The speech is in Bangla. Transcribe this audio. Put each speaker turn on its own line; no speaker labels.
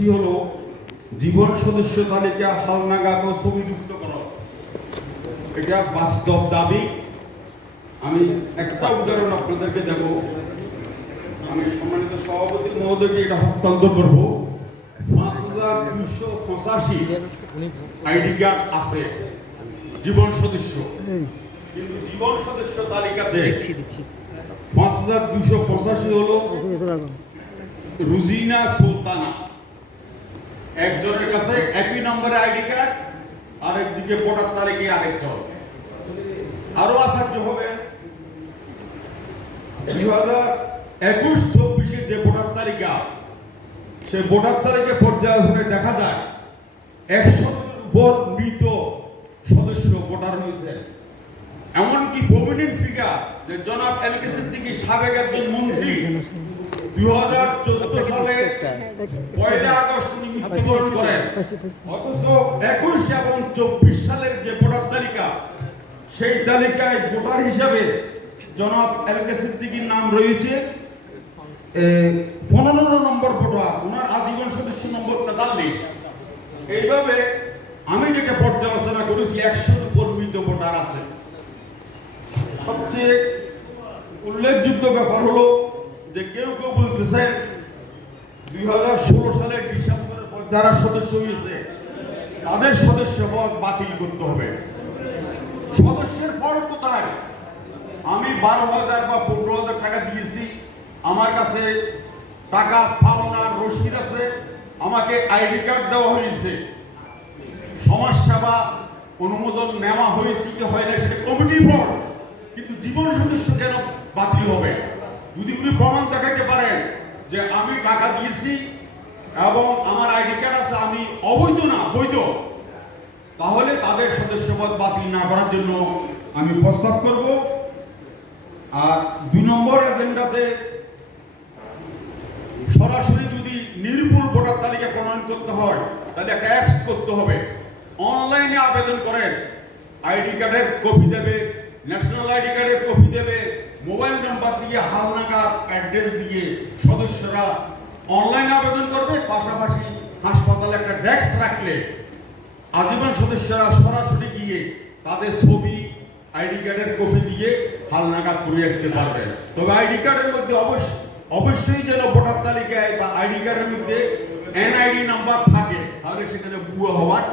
হলো জীবন সদস্য তালিকা হালনাগাদ ও ছবিযুক্ত করা। এটা বাস্তব দাবি। আমি একটা উদাহরণ আপনাদেরকে দেব। আমি সম্মানিত সভাপতি মহোদয়কে এটা হস্তান্তর করব। পাঁচ হাজার দুশো পঁচাশি আইডি কার্ড আছে জীবন সদস্য। কিন্তু জীবন সদস্য তালিকাতে পাঁচ হাজার দুশো পঁচাশি হলো রুজিনা সুলতানা। একজনের কাছে একই নম্বরে আইডি কার্ড আরেকদিকে ভোটার তালিকায় আরেকজন। আরও আশ্চর্য হবে। দুই হাজার একুশ, চব্বিশে যে ভোটার তালিকা, সে ভোটার তালিকা পর্যালোচনায় দেখা যায়, একশো উপর মৃত সদস্য ভোটার হয়েছে। এমনকি প্রমিনেন্ট ফিগার যে জনাব এল কে সিদ্দিকী সাবেক একজন মন্ত্রী দুই হাজার চোদ্দ সালে পয়লা আগস্ট উনি মৃত্যুবরণ করেন। অথচ একুশ এবং চব্বিশ সালের যে ভোটার তালিকা, সেই তালিকায় ভোটার হিসাবে জনাব এল কে সিদ্দিকীর নাম রয়েছে। পনেরো নম্বর ভোটার ওনার আজীবন সদস্য নম্বর তেতাল্লিশ। এইভাবে আমি যেটা পর্যালোচনা করেছি, একশোর উপর মৃত ভোটার আছে। সবচেয়ে উল্লেখযোগ্য ব্যাপার হলো যে কেউ কেউ বলতেছে, দুই হাজার ষোলো সালের ডিসেম্বরের পর যারা সদস্য হয়েছে, তাদের সদস্য পদ বাতিল করতে হবে। সদস্যের ফল কোথায় আমি বারো হাজার বা পনেরো হাজার টাকা দিয়েছি। আমার কাছে টাকা পাওনার রসিদ আছে। আমাকে আইডি কার্ড দেওয়া হয়েছে। সমাজসেবা অনুমোদন নেওয়া হয়েছে কি হয় না, সেটা কমিটি ফর কিন্তু জীবন সদস্য কেন বাতিল হবে? যদি উনি প্রমাণ দেখাতে পারেন যে আমি টাকা দিয়েছি এবং আমার আইডি কার্ড আছে, আমি অবৈধ না, বৈধ। তাহলে তাদের সদস্যপদ বাতিল না করার জন্য আমি প্রস্তাব করব। আর দুই নম্বর এজেন্ডাতে সরাসরি যদি নির্ভুল ভোটার তালিকা প্রণয়ন করতে হয়, তাহলে একটা অ্যাপস করতে হবে। অনলাইনে আবেদন করেন। আইডি কার্ডের কপি দেবে, ন্যাশনাল আইডি কার্ডের কপি দেবে মোবাইল নাম্বার দিয়ে হালনাগাদ অ্যাড্রেস দিয়ে সদস্যরা অনলাইন আবেদন করবে, পাশাপাশি হাসপাতালে একটা ডেস্ক রাখলে আজীবন সদস্যরা সরাসরি গিয়ে তাদের ছবি, আইডি কার্ডের কপি দিয়ে হালনাগাদ করে আসতে পারবেন তবে আইডি কার্ডের মধ্যে অবশ্য অবশ্যই যেন ভোটার তালিকায় বা আইডি কার্ডের মধ্যে এনআইডি নাম্বার থাকে, তাহলে সেখানে ভুয়ো হওয়ার